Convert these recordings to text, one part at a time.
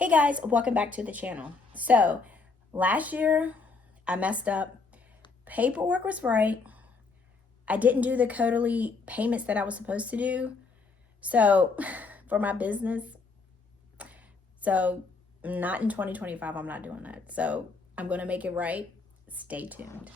Hey guys, welcome back to the channel. So last year I messed up. Paperwork was right. I didn't do the quarterly payments that I was supposed to do. So for my business. So not in 2025, I'm not doing that. So I'm going to make it right. Stay tuned.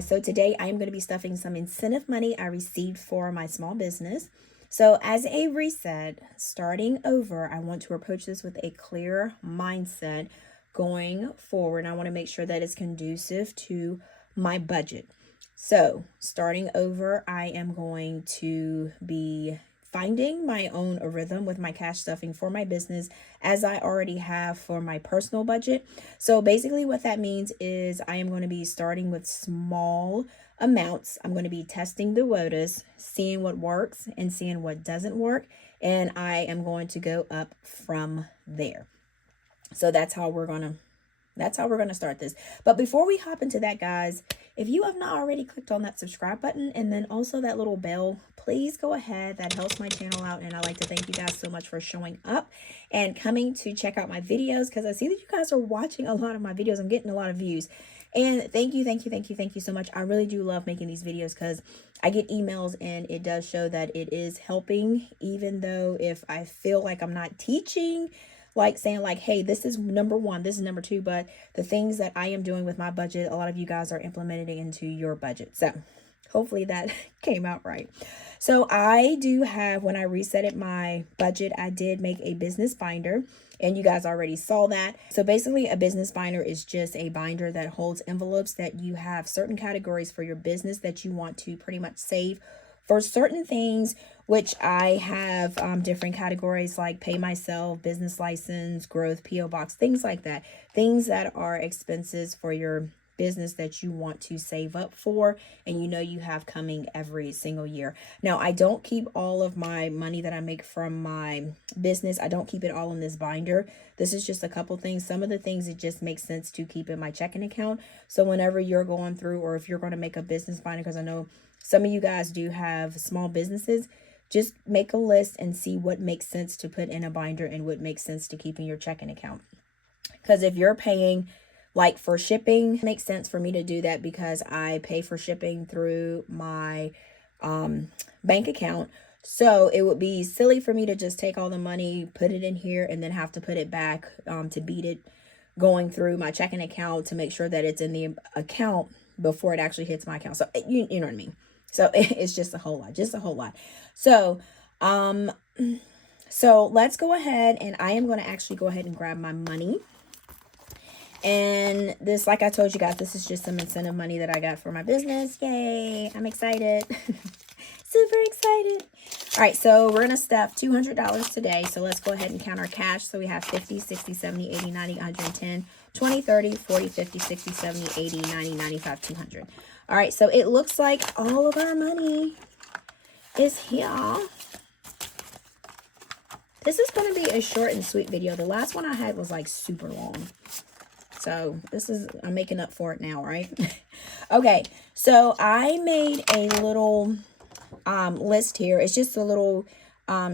So today I am going to be stuffing some incentive money I received for my small business. So as a reset, starting over, I want to approach this with a clear mindset going forward. I want to make sure that it's conducive to my budget. So starting over, I am going to be finding my own rhythm with my cash stuffing for my business, as I already have for my personal budget. So basically what that means is I am going to be starting with small amounts. I'm going to be testing the waters, seeing what works and seeing what doesn't work. And I am going to go up from there. So that's how we're going to start this. But before we hop into that, guys, if you have not already clicked on that subscribe button and then also that little bell, please go ahead. That helps my channel out. And I'd like to thank you guys so much for showing up and coming to check out my videos, because I see that you guys are watching a lot of my videos. I'm getting a lot of views. And thank you so much. I really do love making these videos because I get emails and it does show that it is helping, even though if I feel like I'm not teaching, like saying like, hey, this is number one, this is number two, but the things that I am doing with my budget, a lot of you guys are implementing into your budget. So hopefully that came out right. So I do have, when I resetted my budget, I did make a business binder, and you guys already saw that. So basically a business binder is just a binder that holds envelopes that you have certain categories for your business that you want to pretty much save for certain things, which I have different categories like pay myself, business license, growth, PO box, things like that. Things that are expenses for your business that you want to save up for and you know you have coming every single year. Now, I don't keep all of my money that I make from my business. I don't keep it all in this binder. This is just a couple things. Some of the things it just makes sense to keep in my checking account. So whenever you're going through, or if you're going to make a business binder, because I know some of you guys do have small businesses, just make a list and see what makes sense to put in a binder and what makes sense to keep in your checking account. Because if you're paying like for shipping, it makes sense for me to do that because I pay for shipping through my bank account. So it would be silly for me to just take all the money, put it in here, and then have to put it back to beat it going through my checking account to make sure that it's in the account before it actually hits my account. So you know what I mean? So it's just a whole lot, So, so let's go ahead, and I am going to actually go ahead and grab my money. And this, like I told you guys, this is just some incentive money that I got for my business. Yay. I'm excited. Super excited. All right. So we're going to stuff $200 today. So let's go ahead and count our cash. So we have 50, 60, 70, 80, 90, 110, 20, 30, 40, 50, 60, 70, 80, 90, 95, 200. All right, so it looks like all of our money is here. This is going to be a short and sweet video. The last one I had was like super long. So this is, I'm making up for it now, right? Okay, so I made a little list here. It's just a little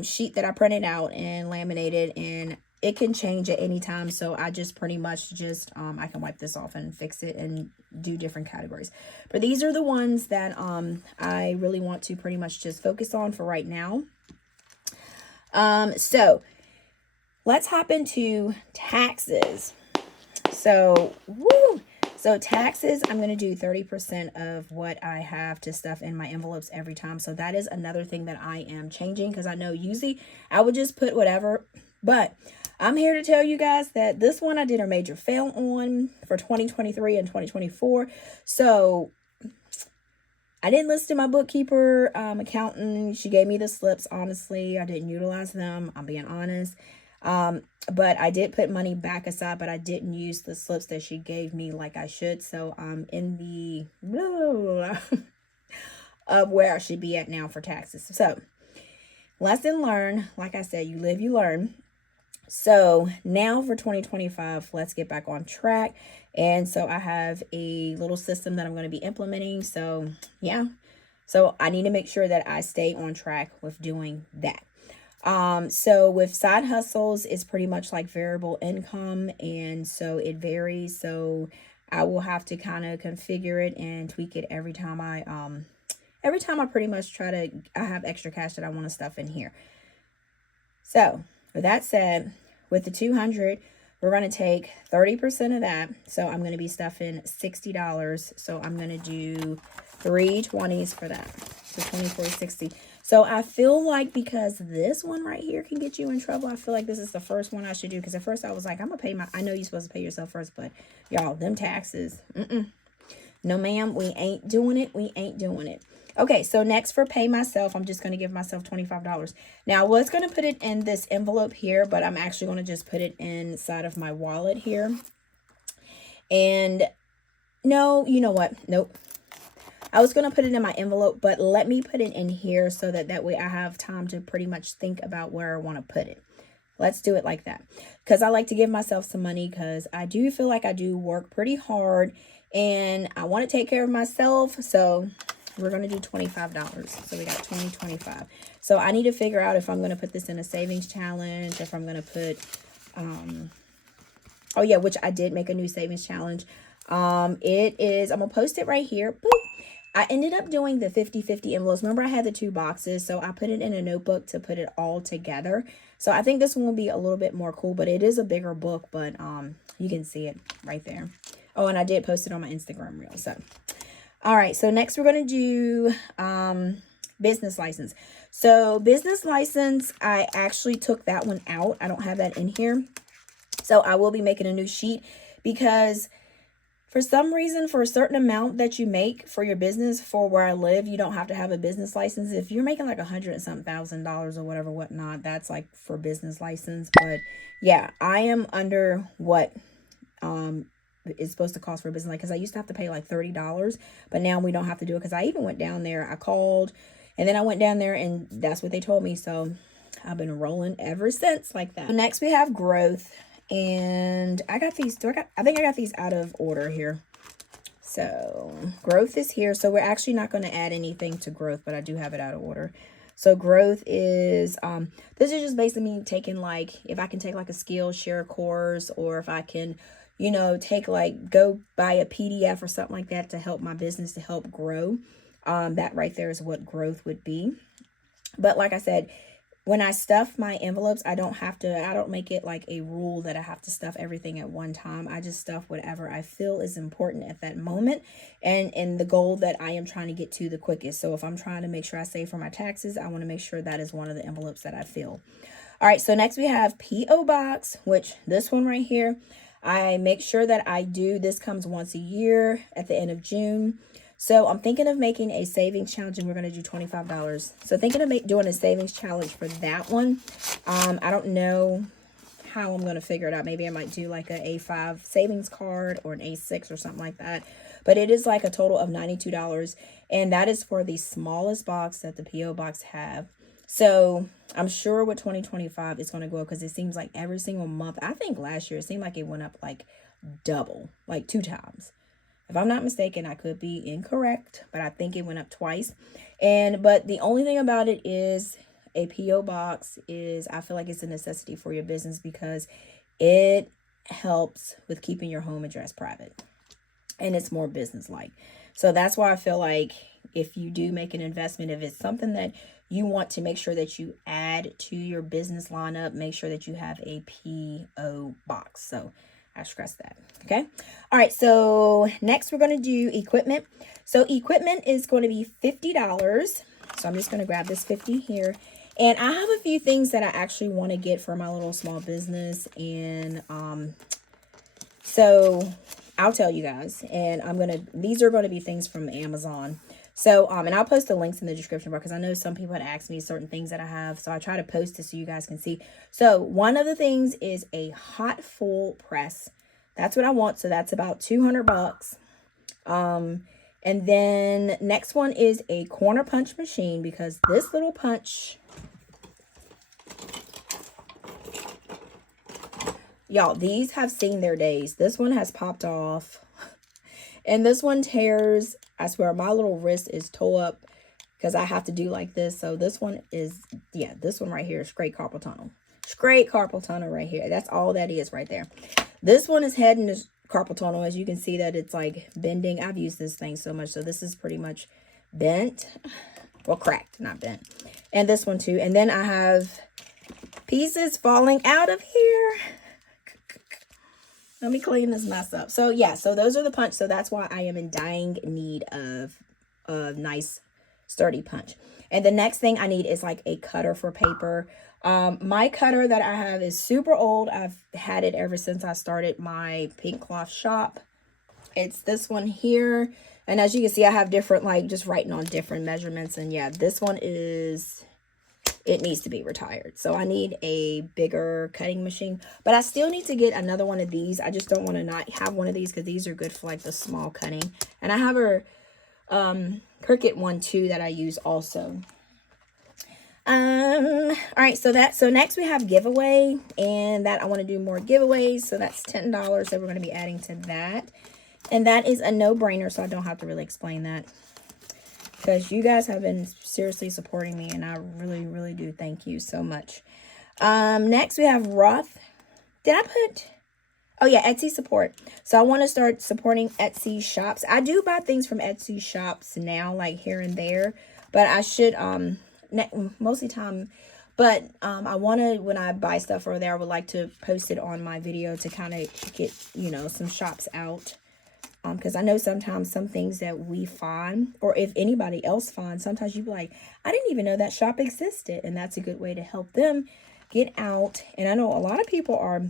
sheet that I printed out and laminated, and it can change at any time. So I just pretty much just, I can wipe this off and fix it and do different categories. But these are the ones that I really want to pretty much just focus on for right now. So let's hop into taxes. So, woo! So taxes, I'm going to do 30% of what I have to stuff in my envelopes every time. So that is another thing that I am changing, because I know usually I would just put whatever, but I'm here to tell you guys that this one I did a major fail on for 2023 and 2024. So I didn't listen to my bookkeeper, accountant. She gave me the slips. Honestly, I didn't utilize them. I'm being honest. But I did put money back aside, but I didn't use the slips that she gave me like I should. So I'm in the of where I should be at now for taxes. So lesson learned. Like I said, you live, you learn. So now for 2025, let's get back on track. And so I have a little system that I'm going to be implementing. So yeah, so I need to make sure that I stay on track with doing that. So with side hustles, it's pretty much like variable income, and so it varies. So I will have to kind of configure it and tweak it every time I pretty much I have extra cash that I want to stuff in here. So with that said, with the 200, we're going to take 30% of that. So I'm going to be stuffing $60. So I'm going to do 3 20s for that. So 24, 60. So I feel like because this one right here can get you in trouble, I feel like this is the first one I should do. Because at first I was like, I'm going to pay I know you're supposed to pay yourself first, but y'all, them taxes. No, ma'am, we ain't doing it. We ain't doing it. Okay, so next for pay myself, I'm just going to give myself $25. Now, I was going to put it in this envelope here, but I'm actually going to just put it inside of my wallet here. And no, you know what? Nope. I was going to put it in my envelope, but let me put it in here so that way I have time to pretty much think about where I want to put it. Let's do it like that. Because I like to give myself some money because I do feel like I do work pretty hard and I want to take care of myself. So we're going to do $25. So we got 20, 25. So I need to figure out if I'm going to put this in a savings challenge, if I'm going to put, oh yeah, which I did make a new savings challenge. It is, I'm going to post it right here. Boop. I ended up doing the 50-50 envelopes. Remember I had the 2 boxes, so I put it in a notebook to put it all together. So I think this one will be a little bit more cool, but it is a bigger book, but you can see it right there. Oh, and I did post it on my Instagram reel. So, all right. So next we're going to do business license. So business license, I actually took that one out. I don't have that in here. So I will be making a new sheet because for some reason, for a certain amount that you make for your business, for where I live, you don't have to have a business license. If you're making like $100,000 or whatever, whatnot, that's like for business license. But yeah, I am under what is supposed to cost for a business, like, because I used to have to pay like $30, but now we don't have to do it. Because I even went down there, I called, and then I went down there, and that's what they told me. So I've been rolling ever since like that. So next we have growth. And I got these, I think I got these out of order here. So growth is here. So we're actually not going to add anything to growth, but I do have it out of order. So growth is, this is just basically me taking like, if I can take like a Skillshare course, or if I can, you know, take like, go buy a PDF or something like that to help my business, to help grow. That right there is what growth would be. But like I said, when I stuff my envelopes, I don't make it like a rule that I have to stuff everything at one time. I just stuff whatever I feel is important at that moment and the goal that I am trying to get to the quickest. So if I'm trying to make sure I save for my taxes, I want to make sure that is one of the envelopes that I fill. All right, so next we have P.O. Box, which this one right here, I make sure that I do. This comes once a year at the end of June. So I'm thinking of making a savings challenge, and we're going to do $25. So thinking of doing a savings challenge for that one. I don't know how I'm going to figure it out. Maybe I might do like a A5 savings card or an A6 or something like that. But it is like a total of $92. And that is for the smallest box that the P.O. Box have. So I'm sure with 2025 it's going to go up, because it seems like every single month. I think last year it seemed like it went up like double, like 2 times. If I'm not mistaken, I could be incorrect, but I think it went up twice. But the only thing about it is a P.O. box is, I feel like it's a necessity for your business, because it helps with keeping your home address private, and it's more business-like. So that's why I feel like if you do make an investment, if it's something that you want to make sure that you add to your business lineup, make sure that you have a P.O. box. So I stress that. Okay. All right. So next we're going to do equipment. So equipment is going to be $50. So I'm just going to grab this 50 here. And I have a few things that I actually want to get for my little small business. And so I'll tell you guys. And these are going to be things from Amazon. So, and I'll post the links in the description bar, because I know some people had asked me certain things that I have. So I try to post it so you guys can see. So one of the things is a hot full press. That's what I want. So that's about $200. And then next one is a corner punch machine, because this little punch y'all, these have seen their days. This one has popped off. And this one tears. I swear, my little wrist is toe up because I have to do like this. So this one is, yeah, this one right here is straight carpal tunnel. Straight carpal tunnel right here. That's all that is right there. This one is heading to carpal tunnel. As you can see that it's like bending. I've used this thing so much. So this is pretty much bent. Well, cracked, not bent. And this one too. And then I have pieces falling out of here. Let me clean this mess up. So yeah, so those are the punch. So that's why I am in dying need of a nice sturdy punch. And the next thing I need is like a cutter for paper. My cutter that I have is super old. I've had it ever since I started my pink cloth shop. It's this one here. And as you can see, I have different, like just writing on different measurements. And yeah, this one is, it needs to be retired. So I need a bigger cutting machine, but I still need to get another one of these. I just don't want to not have one of these because these are good for like the small cutting. And I have a Cricut one too that I use also. All right, so next we have giveaway, and that I want to do more giveaways. So that's $10 that we're going to be adding to that. And that is a no-brainer, so I don't have to really explain that, because you guys have been seriously supporting me, and I really, really do thank you so much. Next, we have Roth. Did I put... Oh, yeah, Etsy support. So I want to start supporting Etsy shops. I do buy things from Etsy shops now, like here and there. But I should, mostly time... But I want to, when I buy stuff over there, I would like to post it on my video to kind of get, you know, some shops out. Because I know sometimes some things that we find, or if anybody else finds, sometimes you be like, I didn't even know that shop existed. And that's a good way to help them get out. And I know a lot of people are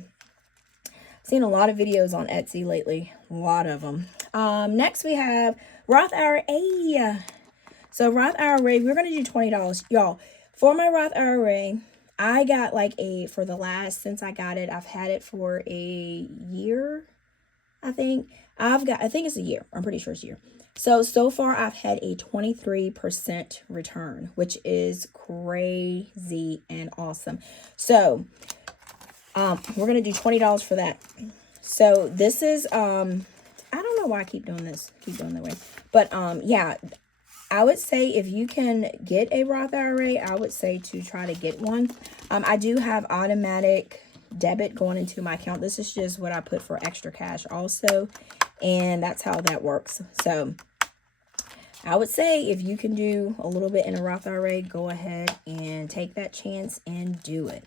seeing a lot of videos on Etsy lately. A lot of them. Next we have Roth IRA. So Roth IRA, we're going to do $20. Y'all, for my Roth IRA, I got like for the last, since I got it, I've had it for a year, I think. I think it's a year. I'm pretty sure it's a year. So far I've had a 23% return, which is crazy and awesome. So, we're going to do $20 for that. So this is, I don't know why I keep doing this, that way. But, yeah, I would say if you can get a Roth IRA, I would say to try to get one. I do have automatic debit going into my account. This is just what I put for extra cash also, and that's how that works. So I would say if you can do a little bit in a Roth IRA, go ahead and take that chance and do it.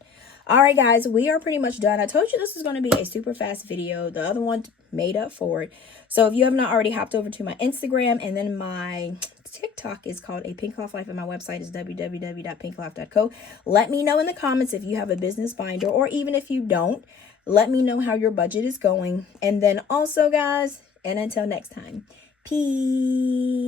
All right, guys, we are pretty much done. I told you this was going to be a super fast video. The other one made up for it. So if you have not already hopped over to my Instagram, and then my TikTok is called APinkeClothlife, and my website is www.pinkcloth.co. Let me know in the comments if you have a business binder, or even if you don't, let me know how your budget is going. And then also, guys, and until next time, peace.